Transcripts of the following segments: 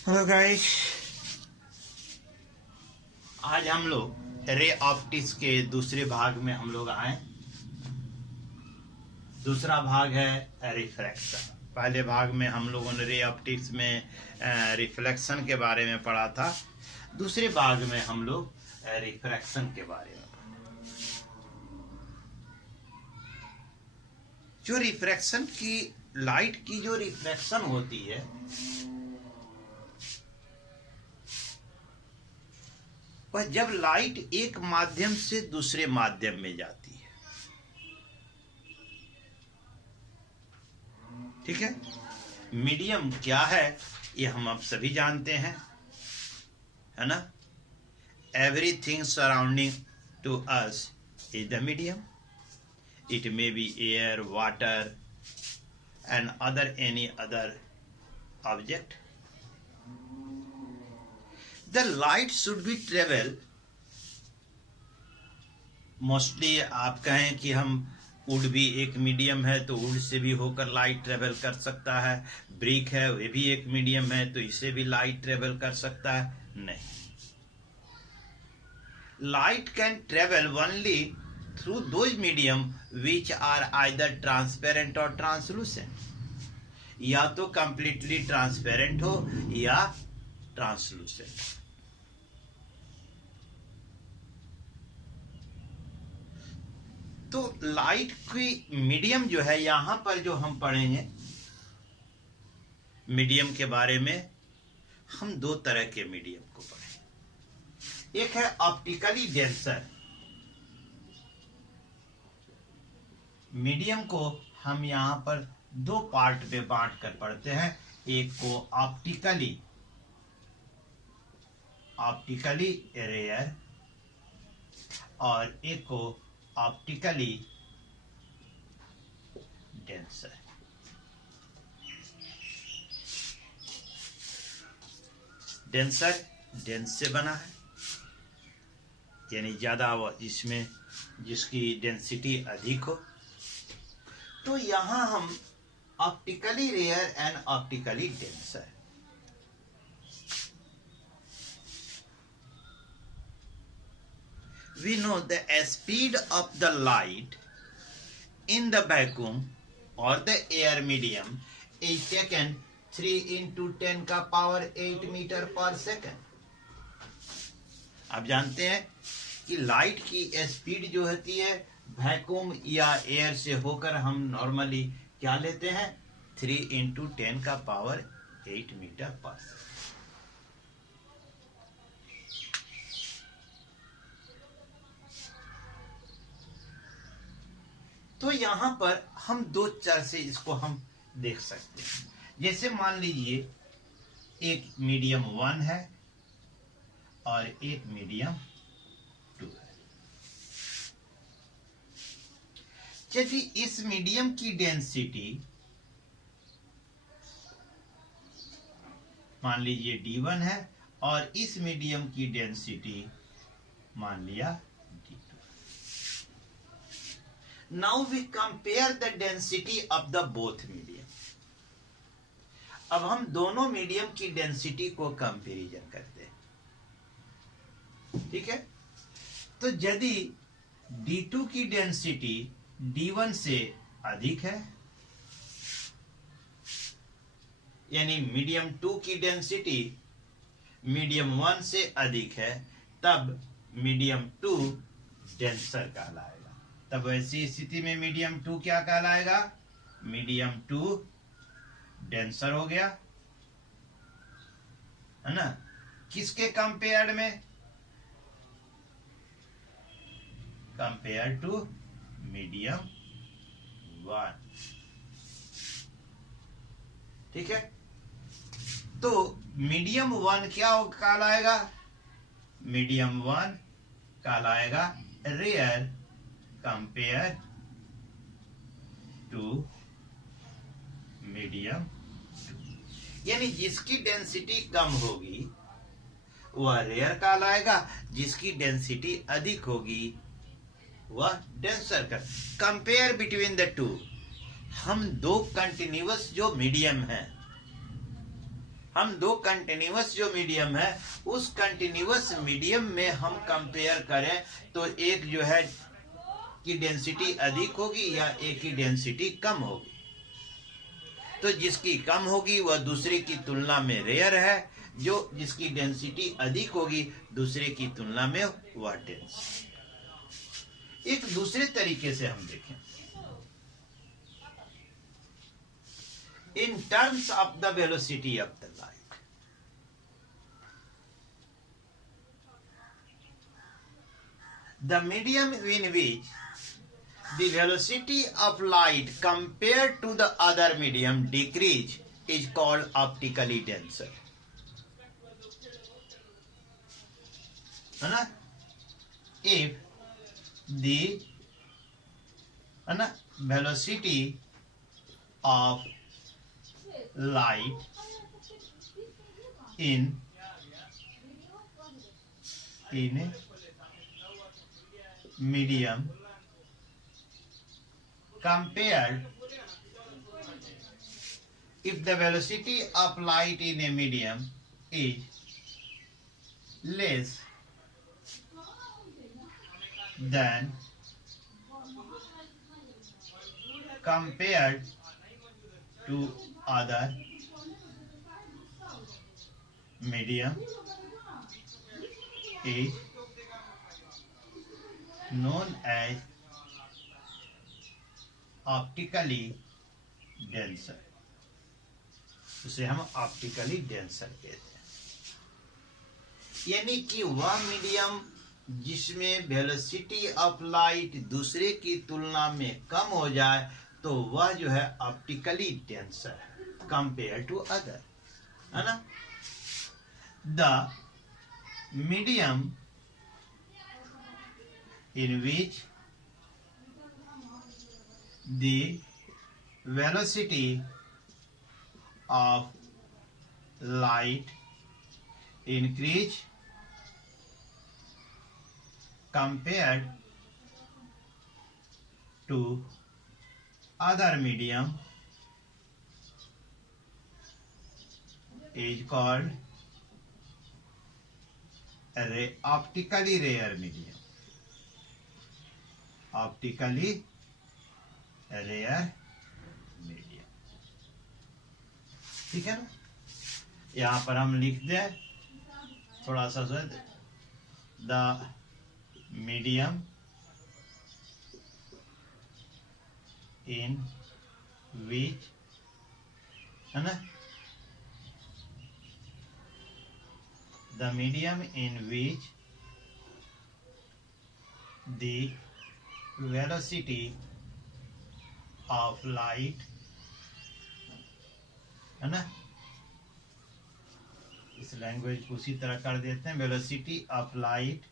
Hello guys, आज हम लोग रे ऑप्टिक्स के दूसरे भाग में हम लोग आए। दूसरा भाग है रिफ्रैक्शन। पहले भाग में हम लोगों ने रे ऑप्टिक्स में रिफ्लेक्शन के बारे में पढ़ा था। दूसरे भाग में हम लोग रिफ्रैक्शन के बारे में पढ़ा। जो रिफ्रैक्शन की लाइट की जो रिफ्रैक्शन होती है वह जब लाइट एक माध्यम से दूसरे माध्यम में जाती है, ठीक है। मीडियम क्या है ये हम अब सभी जानते हैं, है ना। Everything surrounding to us is the medium. It may be air, water and any other object. The light should be travel. Mostly आप कहें कि हम वुड भी एक मीडियम है तो वुड से भी होकर लाइट ट्रेवल कर सकता है। ब्रिक है वे भी एक मीडियम है तो इसे भी लाइट ट्रेवल कर सकता है। नहीं, light can travel only through those medium which are either transparent और ट्रांसलूसेंट। या तो कंप्लीटली ट्रांसपेरेंट हो या ट्रांसलूसेंट। तो लाइट की मीडियम जो है, यहां पर जो हम पढ़ेंगे मीडियम के बारे में, हम दो तरह के मीडियम को पढ़ेंगे। एक है ऑप्टिकली डेंसर। मीडियम को हम यहां पर दो पार्ट में बांट कर पढ़ते हैं। एक को ऑप्टिकली रेयर और एक को ऑप्टिकली डेंसर। डेंसर डेंस से बना है, यानी ज्यादा जिसमें जिसकी डेंसिटी अधिक हो। तो यहां हम optically rare and optically denser. We know the speed of the light in the vacuum or the air medium is taken 3 into 10 का पावर 8 मीटर पर सेकेंड। आप जानते हैं कि लाइट की स्पीड जो होती है वैक्यूम या एयर से होकर हम नॉर्मली क्या लेते हैं, 3 into 10 का पावर 8 मीटर पर सेकेंड। तो यहां पर हम दो चर से इसको हम देख सकते हैं। जैसे मान लीजिए एक मीडियम 1 है और एक मीडियम 2 है। यदि इस मीडियम की डेंसिटी मान लीजिए D1 है और इस मीडियम की डेंसिटी मान लिया D2। Now we compare the density of the both medium. अब हम दोनों मीडियम की डेंसिटी को कंपैरिजन करते हैं, ठीक है। तो यदि D2 की डेंसिटी D1 से अधिक है, यानी मीडियम 2 की डेंसिटी मीडियम 1 से अधिक है, तब मीडियम 2 डेंसर कहलाएगा। तब ऐसी स्थिति में मीडियम 2 क्या कहलाएगा, मीडियम 2 डेंसर हो गया, है ना। किसके कंपेयर्ड में, कंपेयर टू मीडियम 1, ठीक है। तो मीडियम 1 क्या कहलाएगा, मीडियम 1 कहलाएगा रेयर कंपेयर टू मीडियम 2। यानी जिसकी डेंसिटी कम होगी वह रेयर कहलाएगा, जिसकी डेंसिटी अधिक होगी वह डेंसर का। कंपेयर बिटवीन द 2, हम दो कंटिन्यूअस जो मीडियम है हम दो कंटिन्यूअस जो मीडियम है उस कंटिन्यूअस मीडियम में हम कंपेयर करें तो एक जो है की डेंसिटी अधिक होगी या एक की डेंसिटी कम होगी। तो जिसकी कम होगी वह दूसरे की तुलना में रेयर है, जो जिसकी डेंसिटी अधिक होगी दूसरे की तुलना में वह डेंस। एक दूसरे तरीके से हम देखें, in terms of the velocity of the light, the medium in which the velocity of light compared to the other medium decrease is called optically denser, है ना। if the है ना velocity of light in medium compared, if the velocity of light in a medium is less than compared to other medium is known as optically denser, उसे हम optically denser कहते हैं। यानी कि वह मीडियम जिसमें वेलोसिटी ऑफ लाइट दूसरे की तुलना में कम हो जाए तो वह जो है ऑप्टिकली डेंसर है कंपेयर टू अदर, है ना। The medium in which the velocity of light increase compared to other medium is called optically rare medium, optically rare medium. ठीक है ना। यहां पर हम लिख दें थोड़ा सा, द मीडियम इन विच, है ना, the medium in which the velocity of light, है ना, इस लैंग्वेज को उसी तरह कर देते हैं, velocity of light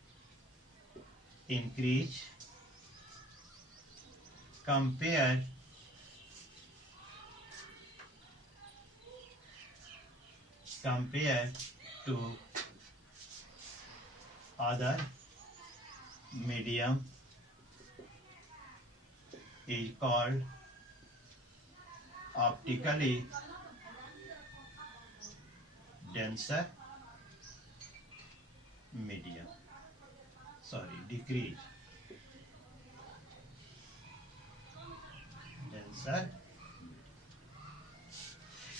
increase compare to other medium is called optically denser medium, decrease denser,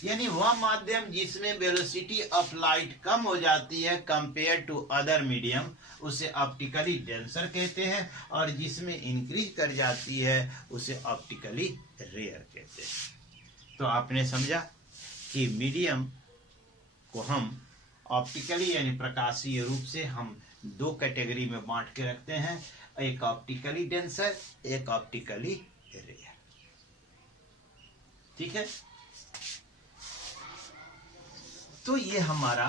यानी वह माध्यम जिसमें वेलोसिटी ऑफ लाइट कम हो जाती है कंपेयर टू अदर मीडियम उसे ऑप्टिकली डेंसर कहते हैं, और जिसमें इंक्रीज कर जाती है उसे ऑप्टिकली रेयर कहते हैं। तो आपने समझा कि मीडियम को हम ऑप्टिकली यानी प्रकाशीय रूप से हम दो कैटेगरी में बांट के रखते हैं, एक ऑप्टिकली डेंसर, एक ऑप्टिकली रेयर। ठीक है। तो ये हमारा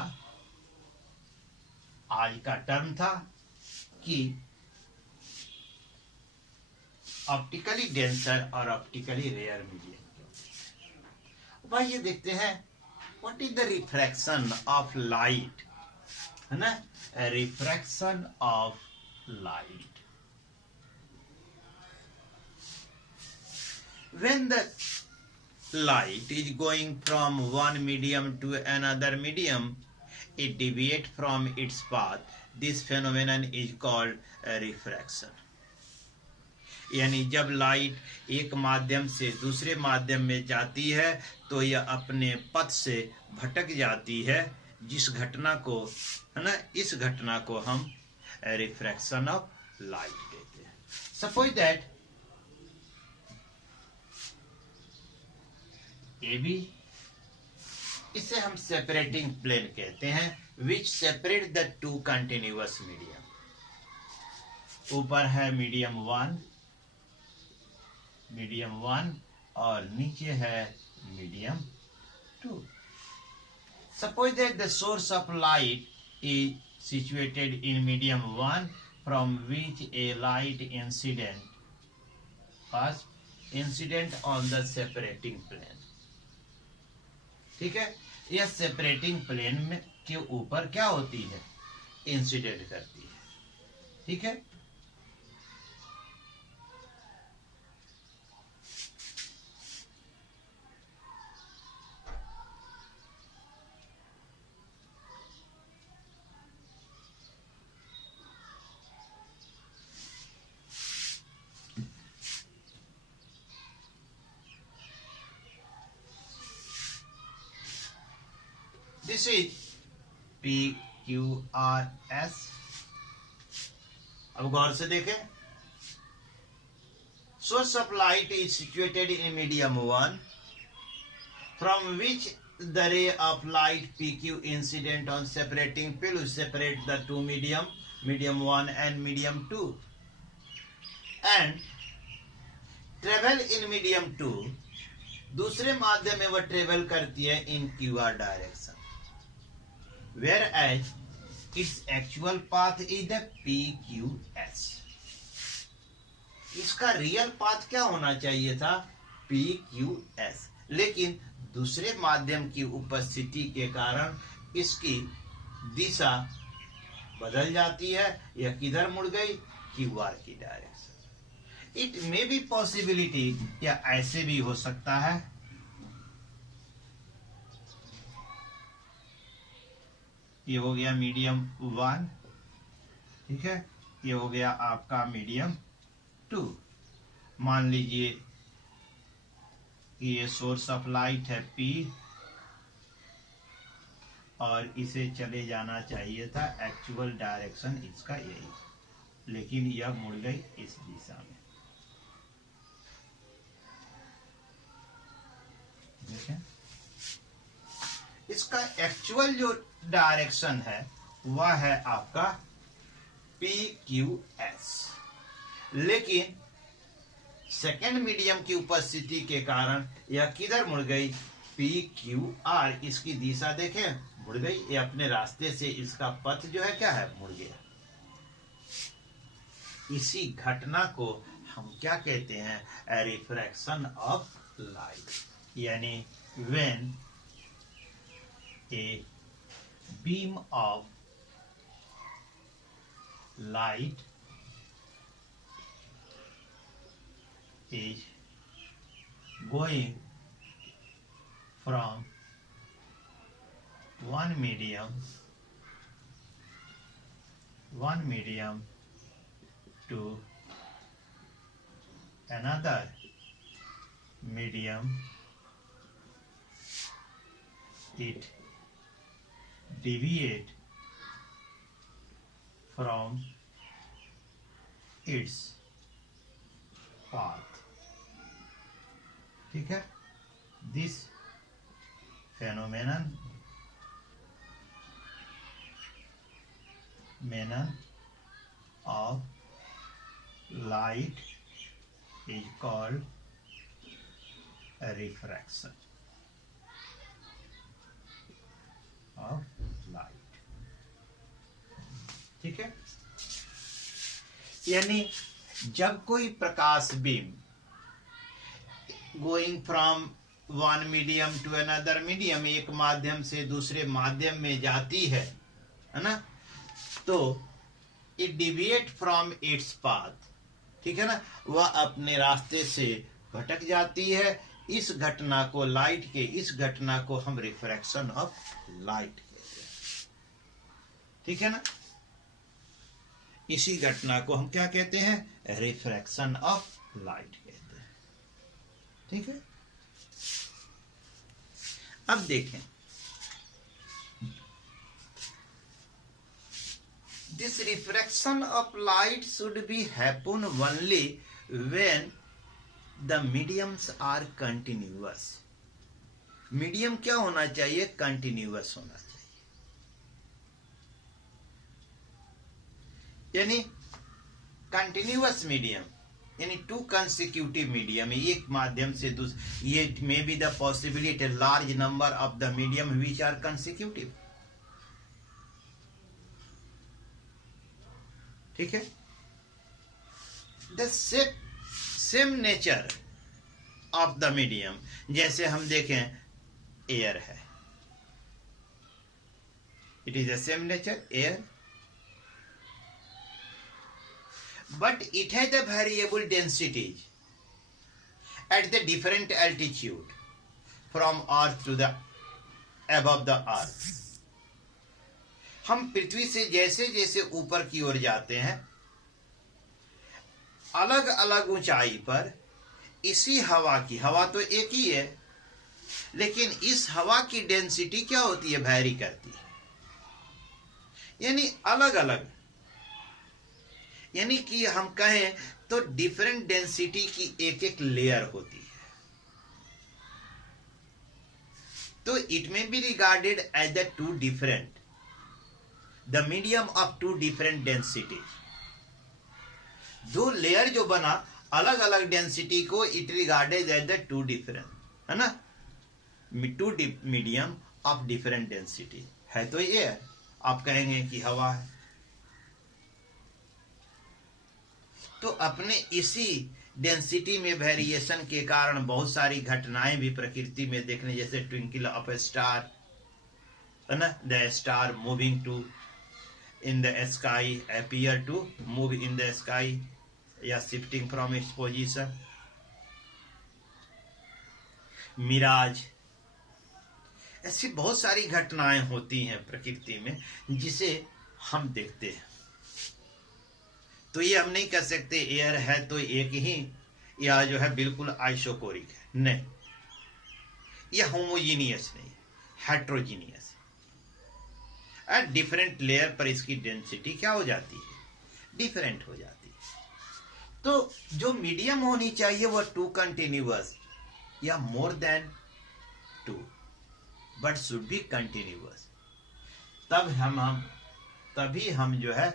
आज का टर्म था कि ऑप्टिकली डेंसर और ऑप्टिकली रेयर मीडियम। अब आइए देखते हैं what is the refraction of light, है ना, refraction of light. When the light is going from one medium to another medium, it deviates from its path. This phenomenon is called refraction. यानी जब light एक माध्यम से दूसरे माध्यम में जाती है तो यह अपने पथ से भटक जाती है, जिस घटना को, है ना, इस घटना को हम रिफ्रैक्शन ऑफ लाइट कहते हैं. सपोज दैट ए बी, इसे हम सेपरेटिंग प्लेन कहते हैं, which separate the two continuous medium. ऊपर है मीडियम वन और नीचे है medium two. Suppose that the source of light is situated in medium 1 from which a light was incident on the separating plane. ठीक है, यह सेपरेटिंग प्लेन में के ऊपर क्या होती है, इंसिडेंट करती है. ठीक है, this is PQRS. अब गौर से देखें, source of light is situated in medium 1 from which the ray of light PQ incident on separating pillow separate the two medium 1 and medium 2 and travel in medium 2. दूसरे माध्यम में वह travel करती है इन QR direction, whereas its actual path is the PQS. इसका real path क्या होना चाहिए था, PQS, लेकिन दूसरे माध्यम की उपस्थिति के कारण इसकी दिशा बदल जाती है. यह किधर मुड़ गई, QR की direction. It may be possibility, या ऐसे भी हो सकता है, ये हो गया मीडियम 1, ठीक है, ये हो गया आपका मीडियम 2. मान लीजिए कि ये सोर्स ऑफ लाइट है P और इसे चले जाना चाहिए था, एक्चुअल डायरेक्शन इसका यही, लेकिन यह मुड़ गई इस दिशा में. देखें, इसका एक्चुअल जो डायरेक्शन है वह है आपका PQS, लेकिन सेकेंड मीडियम की उपस्थिति के कारण यह किधर मुड़ गई, PQR. इसकी दिशा देखें, मुड़ गई, ये अपने रास्ते से इसका पथ जो है क्या है, मुड़ गया. इसी घटना को हम क्या कहते हैं, रिफ्रैक्शन ऑफ लाइट. यानी when a beam of light is going from one medium to another medium, it deviate from its path. ठीक है, this phenomenon of light is called a refraction of light. ठीक है, यानी जब कोई प्रकाश beam going from one medium to another medium, एक माध्यम से दूसरे माध्यम में जाती है ना, तो it deviate from its path. ठीक है ना, वह अपने रास्ते से भटक जाती है. इस घटना को, लाइट के इस घटना को हम रिफ्रैक्शन ऑफ लाइट कहते हैं। ठीक है ना, इसी घटना को हम क्या कहते हैं, रिफ्रैक्शन ऑफ लाइट कहते हैं। ठीक है, अब देखें, this refraction of light should be happen only when the mediums are continuous. Medium क्या होना चाहिए, कंटिन्यूअस होना चाहिए। यानी कंटिन्यूअस मीडियम, यानी टू कंसेक्यूटिव मीडियम, एक माध्यम से दूसरे, ये may be the possibility large number of the medium which are consecutive. ठीक है, the same nature of the medium, जैसे हम देखें एयर है, it is the same nature air, but it has the variable densities at the different altitude from earth to the above the earth. हम पृथ्वी से जैसे जैसे ऊपर की ओर जाते हैं, अलग अलग ऊंचाई पर इसी हवा की, हवा तो एक ही है, लेकिन इस हवा की डेंसिटी क्या होती है, वैरी करती है, यानी अलग अलग, यानी कि हम कहें तो डिफरेंट डेंसिटी की एक एक लेयर होती है। तो it may be regarded as the two different, the medium of two different densities. दो लेयर जो बना अलग अलग डेंसिटी को, it regarded as the two different, है ना, two medium of different density है। तो ये आप कहेंगे कि हवा है, तो अपने इसी डेंसिटी में वेरिएशन के कारण बहुत सारी घटनाएं भी प्रकृति में देखने, जैसे ट्विंकल ऑफ ए स्टार, है ना, the star moving to in the sky, appear to move in the sky, या shifting from its position, mirage, ऐसी बहुत सारी घटनाएं होती हैं प्रकृति में जिसे हम देखते हैं। तो ये हम नहीं कह सकते एयर है तो एक ही, या जो है बिल्कुल आइसोकोरिक है, नहीं, यह होमोजीनियस नहीं, हेट्रोजीनियस है। डिफरेंट लेयर पर इसकी डेंसिटी क्या हो जाती है, डिफरेंट हो जाती है। तो जो मीडियम होनी चाहिए वो टू कंटिन्यूअस या more than two, but should be continuous, तभी हम जो है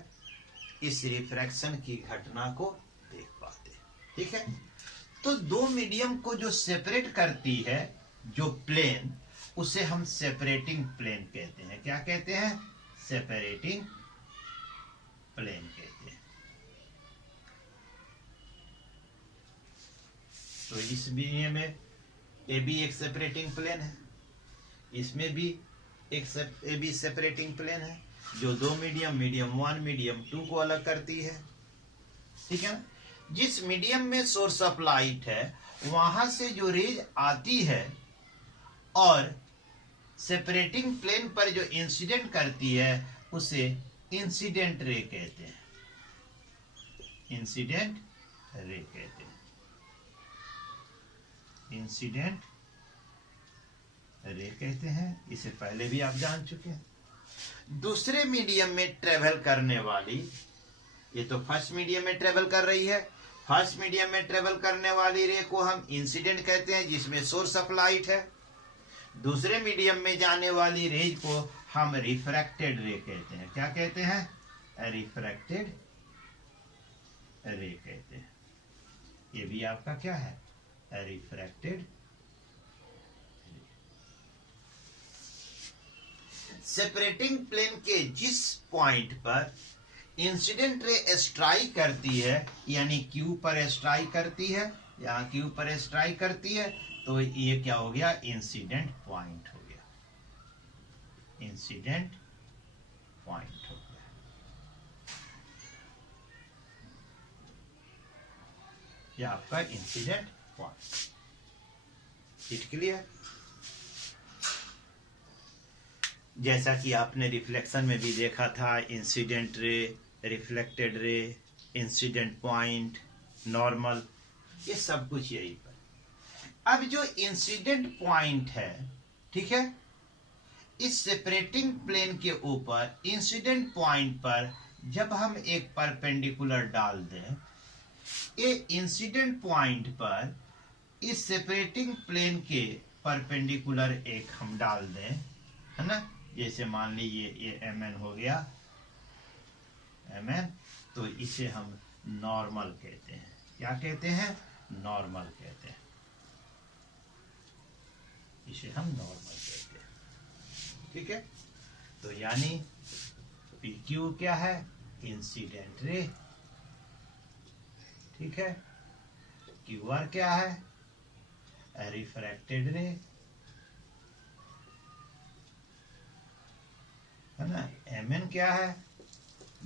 इस रिफ्रैक्शन की घटना को देख पाते हैं। ठीक है, तो दो मीडियम को जो सेपरेट करती है जो प्लेन, उसे हम सेपरेटिंग प्लेन कहते हैं। क्या कहते हैं, सेपरेटिंग प्लेन कहते हैं। तो इस बीए में ए बी एक सेपरेटिंग प्लेन है, इसमें भी एक ए बी सेपरेटिंग प्लेन है, जो दो मीडियम, मीडियम 1 मीडियम 2 को अलग करती है। ठीक है, जिस मीडियम में सोर्स ऑफ लाइट है वहां से जो रेज आती है और सेपरेटिंग प्लेन पर जो इंसिडेंट करती है उसे इंसिडेंट रे कहते हैं, इंसिडेंट रे कहते हैं, इंसिडेंट रे कहते हैं। इसे पहले भी आप जान चुके हैं। दूसरे मीडियम में ट्रेवल करने वाली, ये तो फर्स्ट मीडियम में ट्रेवल कर रही है, फर्स्ट मीडियम में ट्रेवल करने वाली रे को हम इंसिडेंट कहते हैं, जिसमें सोर्स ऑफ लाइट है। दूसरे मीडियम में जाने वाली रेज को हम रिफ्रैक्टेड रे कहते हैं। क्या कहते हैं, रिफ्रैक्टेड रे कहते हैं। ये भी आपका क्या है, रिफ्रैक्टेड। सेपरेटिंग प्लेन के जिस पॉइंट पर इंसिडेंट रे स्ट्राइक करती है, यानी क्यू पर स्ट्राइक करती है, यहाँ क्यू पर स्ट्राइक करती है, तो ये क्या हो गया, इंसिडेंट पॉइंट हो गया, इंसिडेंट पॉइंट हो गया। यह आपका इंसिडेंट पॉइंट। It clear? जैसा कि आपने रिफ्लेक्शन में भी देखा था, incident ray, reflected ray, incident point, normal, ये सब कुछ यही पर। अब जो इंसिडेंट पॉइंट है, ठीक है, इस सेपरेटिंग प्लेन के ऊपर इंसिडेंट पॉइंट पर जब हम एक परपेंडिकुलर डाल दें, ये इंसिडेंट पॉइंट पर इस सेपरेटिंग प्लेन के परपेंडिकुलर एक हम डाल दें, है ना, जैसे मान लीजिए ये mn हो गया, mn, तो इसे हम नॉर्मल कहते हैं। क्या कहते हैं? नॉर्मल कहते हैं। इसे हम नॉर्मल कहते हैं, ठीक है। तो यानी PQ क्या है? इंसिडेंट रे, ठीक है। QR क्या है? रिफ्रैक्टेड रे, है ना। MN क्या है?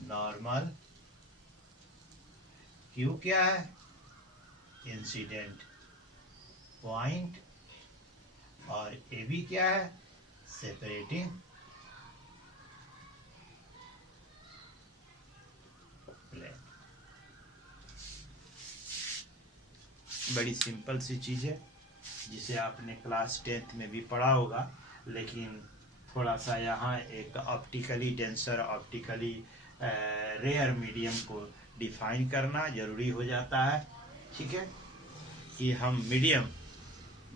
नॉर्मल। Q क्या है? Incident point. और AB क्या है? Separating plane. बड़ी सिंपल सी चीज है, जिसे आपने क्लास 10th में भी पढ़ा होगा, लेकिन थोड़ा सा यहाँ एक optically denser, optically rare medium को डिफाइन करना जरूरी हो जाता है, ठीक है। कि हम मीडियम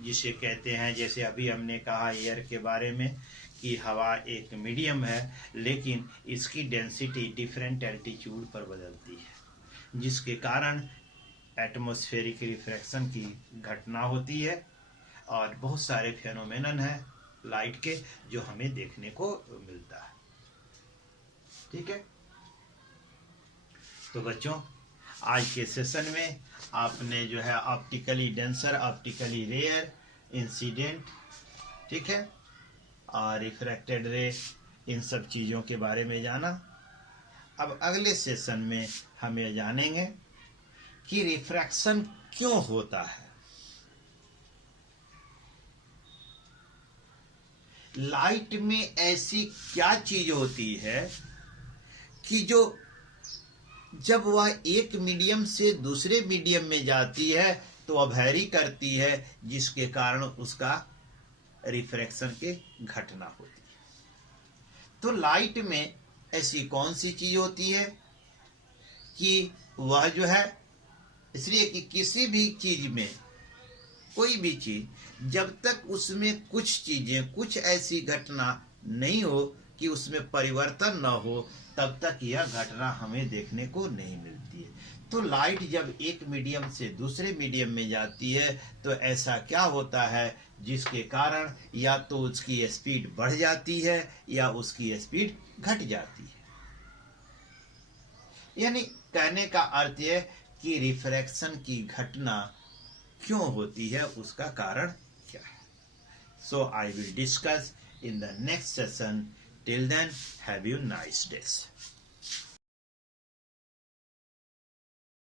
जिसे कहते हैं, जैसे अभी हमने कहा एयर के बारे में कि हवा एक मीडियम है, लेकिन इसकी डेंसिटी डिफरेंट एल्टीट्यूड पर बदलती है, जिसके कारण एटमॉस्फेरिक रिफ्रैक्शन की घटना होती है, और बहुत सारे फेनोमेनन हैं लाइट के जो हमें देखने को मिलता है, ठीक है। तो बच्चों, आज के सेशन में आपने जो है optically denser, optically rare, incident, ठीक है, और रिफ्रैक्टेड रे, इन सब चीज़ों के बारे में जाना। अब अगले सेशन में हम ये जानेंगे कि रिफ्रैक्शन क्यों होता है, लाइट में ऐसी क्या चीज होती है कि जो जब वह एक मीडियम से दूसरे मीडियम में जाती है तो वह वैरी करती है, जिसके कारण उसका रिफ्रैक्शन की घटना होती है। तो लाइट में ऐसी कौन सी चीज होती है कि वह जो है, इसलिए कि किसी भी चीज में, कोई भी चीज, जब तक उसमें कुछ चीजें, कुछ ऐसी घटना नहीं हो कि उसमें परिवर्तन न हो, तब तक यह घटना हमें देखने को नहीं मिलती है। तो लाइट जब एक मीडियम से दूसरे मीडियम में जाती है तो ऐसा क्या होता है, जिसके कारण या तो उसकी स्पीड बढ़ जाती है या उसकी स्पीड घट जाती है। यानी कहने का अर्थ है कि रिफ्रैक्शन की घटना क्यों होती है, उसका कारण क्या है। So I will discuss in the next session. Till then, have you nice days.